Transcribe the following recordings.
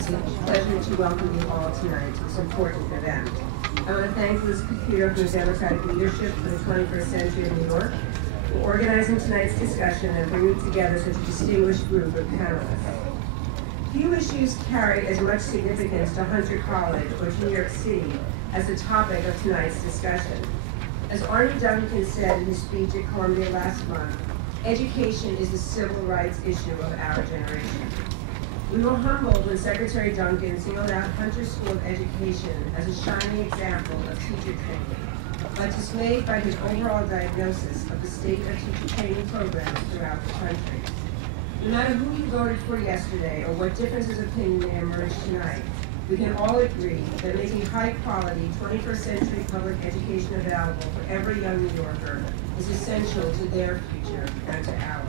It's a pleasure to welcome you all tonight to this important event. I want to thank Liz Caputo for the Democratic leadership for the 21st century in New York for organizing tonight's discussion and bringing together such a distinguished group of panelists. Few issues carry as much significance to Hunter College or to New York City as the topic of tonight's discussion. As Arne Duncan said in his speech at Columbia last month, education is the civil rights issue of our generation. We were humbled when Secretary Duncan singled out Hunter School of Education as a shining example of teacher training, but dismayed by his overall diagnosis of the state of teacher training programs throughout the country. No matter who you voted for yesterday or what differences of opinion may emerge tonight, we can all agree that making high-quality 21st century public education available for every young New Yorker is essential to their future and to ours.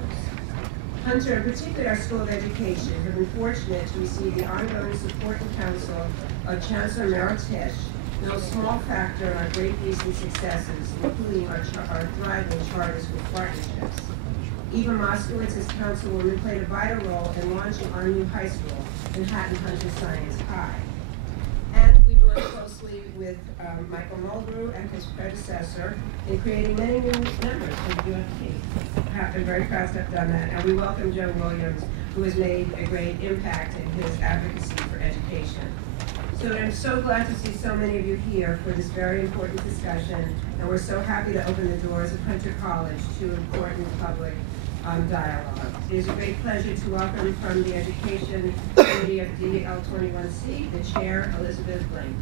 Hunter, in particular our School of Education, have been fortunate to receive the ongoing support and counsel of Chancellor Merryl Tisch, no small factor in our great recent successes, including our thriving charters with partnerships. Eva Moskowitz, as councilwoman, played a vital role in launching our new high school, Manhattan Hunter Science High. And we've worked closely with Michael Mulgrew and his predecessor in creating many new members of the UFT. I'm very proud to have done that. And we welcome Joe Williams, who has made a great impact in his advocacy for education. So I'm so glad to see so many of you here for this very important discussion. And we're so happy to open the doors of Hunter College to important public dialogue. It is a great pleasure to welcome from the Education Committee of DL21C, the chair, Elizabeth Bling.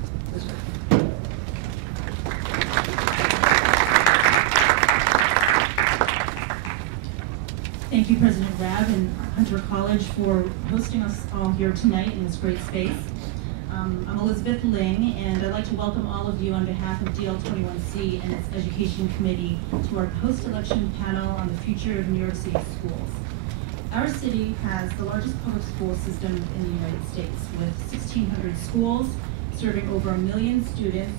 Thank you, President Rabb and Hunter College for hosting us all here tonight in this great space. I'm Elizabeth Ling, and I'd like to welcome all of you on behalf of DL21C and its Education Committee to our post-election panel on the future of New York City schools. Our city has the largest public school system in the United States, with 1,600 schools serving over 1 million students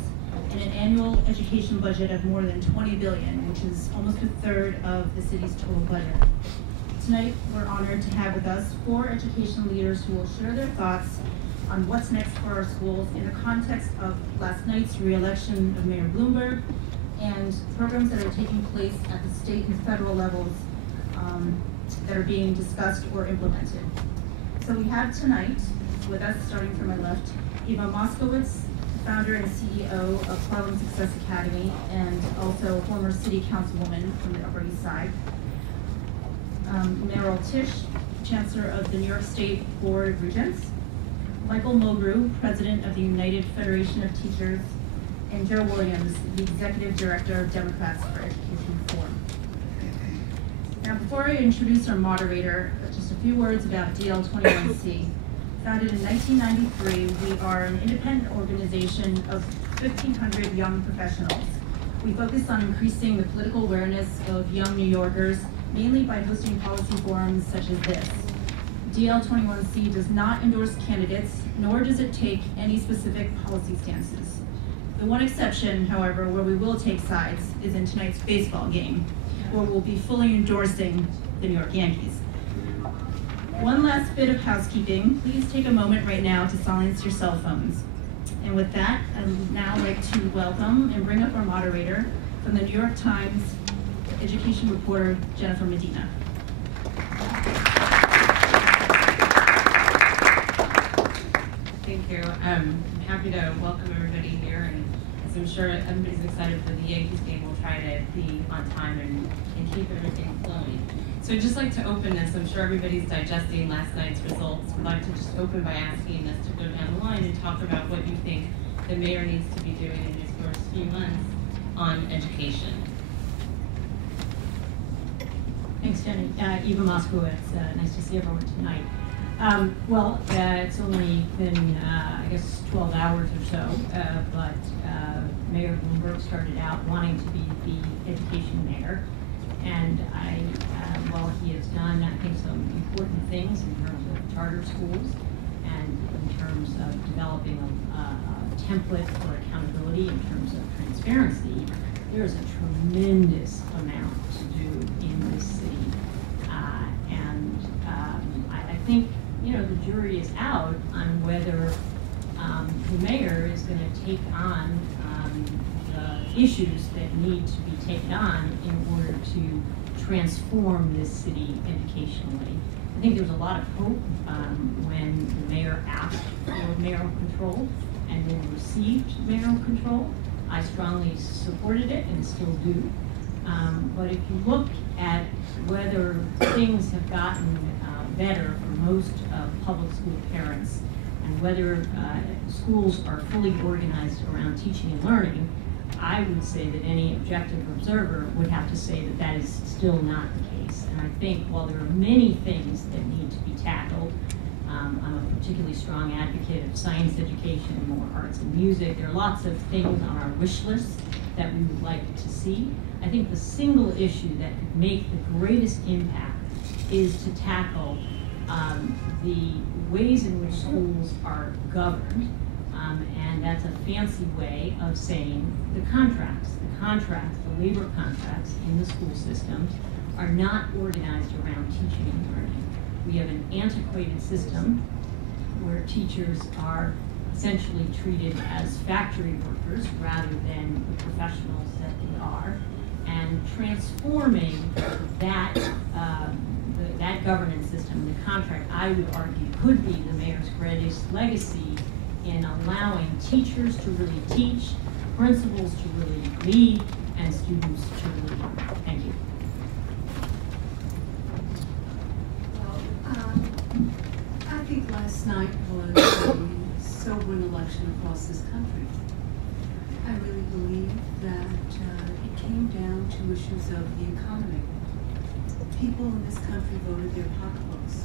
and an annual education budget of more than $20 billion, which is almost a third of the city's total budget. Tonight, we're honored to have with us 4 education leaders who will share their thoughts on what's next for our schools in the context of last night's re-election of Mayor Bloomberg and programs that are taking place at the state and federal levels that are being discussed or implemented. So we have tonight with us, starting from my left, Eva Moskowitz, founder and CEO of Harlem Success Academy and also former city councilwoman from the Upper East Side. Merryl Tisch, Chancellor of the New York State Board of Regents. Michael Mulgrew, President of the United Federation of Teachers, and Joe Williams, the Executive Director of Democrats for Education Reform. Now, before I introduce our moderator, just a few words about DL21C. Founded in 1993, we are an independent organization of 1,500 young professionals. We focus on increasing the political awareness of young New Yorkers, mainly by hosting policy forums such as this. DL21C does not endorse candidates, nor does it take any specific policy stances. The one exception, however, where we will take sides is in tonight's baseball game, where we'll be fully endorsing the New York Yankees. One last bit of housekeeping. Please take a moment right now to silence your cell phones. And with that, I'd now like to welcome and bring up our moderator from the New York Times education reporter, Jennifer Medina. Thank you. I'm happy to welcome everybody here, and as I'm sure everybody's excited for the Yankees game, we'll try to be on time and keep everything flowing. So I'd just like to open this. I'm sure everybody's digesting last night's results. I'd like to just open by asking us to go down the line and talk about what you think the mayor needs to be doing in his first few months on education. Thanks, Jenny. Eva Moskowitz. Nice to see everyone tonight. It's only been, I guess, 12 hours or so, but Mayor Bloomberg started out wanting to be the education mayor. And while he has done, I think, some important things in terms of charter schools and in terms of developing a template for accountability, in terms of transparency, there is a tremendous amount to do in this city. I think you know, the jury is out on whether the mayor is going to take on the issues that need to be taken on in order to transform this city educationally. I think there was a lot of hope when the mayor asked for mayoral control and then received mayoral control. I strongly supported it and still do. But if you look at whether things have gotten better for most public school parents and whether schools are fully organized around teaching and learning, I would say that any objective observer would have to say that that is still not the case. And I think while there are many things that need to be tackled, I'm a particularly strong advocate of science education, more arts and music. There are lots of things on our wish list that we would like to see. I think the single issue that could make the greatest impact is to tackle the ways in which schools are governed. And that's a fancy way of saying the labor contracts in the school systems are not organized around teaching and learning. We have an antiquated system where teachers are essentially treated as factory workers rather than the professionals that they are. And transforming that, that governance system, the contract, I would argue, could be the mayor's greatest legacy in allowing teachers to really teach, principals to really lead, and students to really learn. Thank you. I think last night was a sobering election across this country. I really believe that it came down to issues of the economy. People in this country voted their pocketbooks.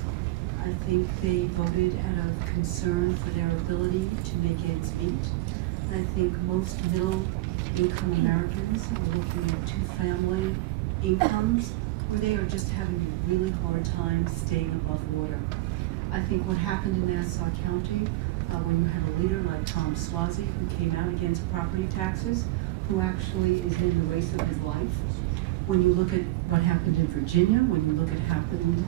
I think they voted out of concern for their ability to make ends meet. I think most middle-income Americans are looking at two-family incomes where they are just having a really hard time staying above water. I think what happened in Nassau County when you had a leader like Tom Suozzi who came out against property taxes, who actually is in the race of his life. When you look at what happened in Virginia, when you look at what happened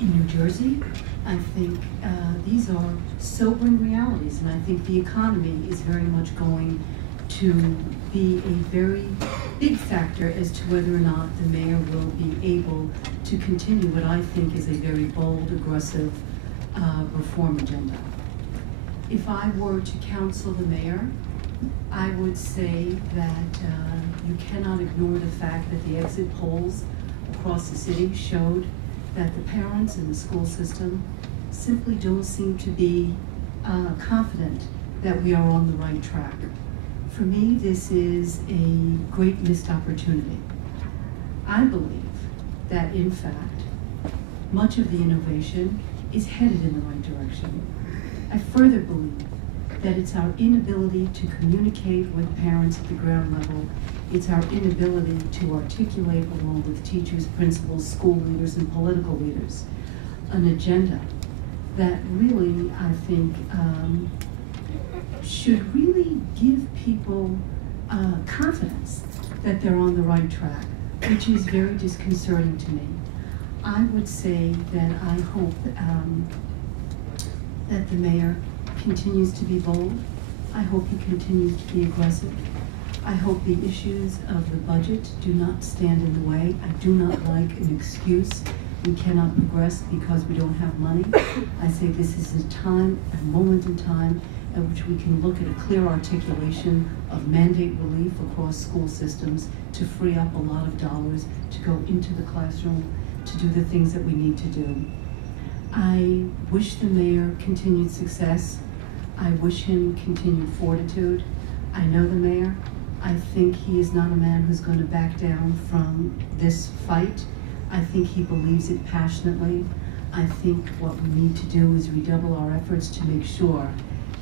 in New Jersey, I think these are sobering realities, and I think the economy is very much going to be a very big factor as to whether or not the mayor will be able to continue what I think is a very bold, aggressive reform agenda. If I were to counsel the mayor, I would say that you cannot ignore the fact that the exit polls across the city showed that the parents in the school system simply don't seem to be confident that we are on the right track. For me, this is a great missed opportunity. I believe that, in fact, much of the innovation is headed in the right direction. I further believe that it's our inability to communicate with parents at the ground level. It's our inability to articulate, along with teachers, principals, school leaders, and political leaders, an agenda that really, I think, should really give people confidence that they're on the right track, which is very disconcerting to me. I would say that I hope that the mayor continues to be bold. I hope he continues to be aggressive. I hope the issues of the budget do not stand in the way. I do not like an excuse. We cannot progress because we don't have money. I say this is a moment in time at which we can look at a clear articulation of mandate relief across school systems to free up a lot of dollars to go into the classroom, to do the things that we need to do. I wish the mayor continued success. I wish him continued fortitude. I know the mayor. I think he is not a man who's going to back down from this fight. I think he believes it passionately. I think what we need to do is redouble our efforts to make sure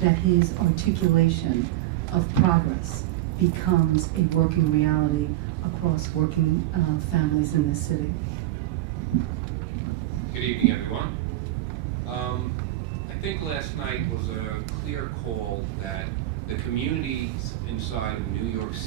that his articulation of progress becomes a working reality across working families in this city. Good evening, everyone. I think last night was a clear call that the communities inside of New York City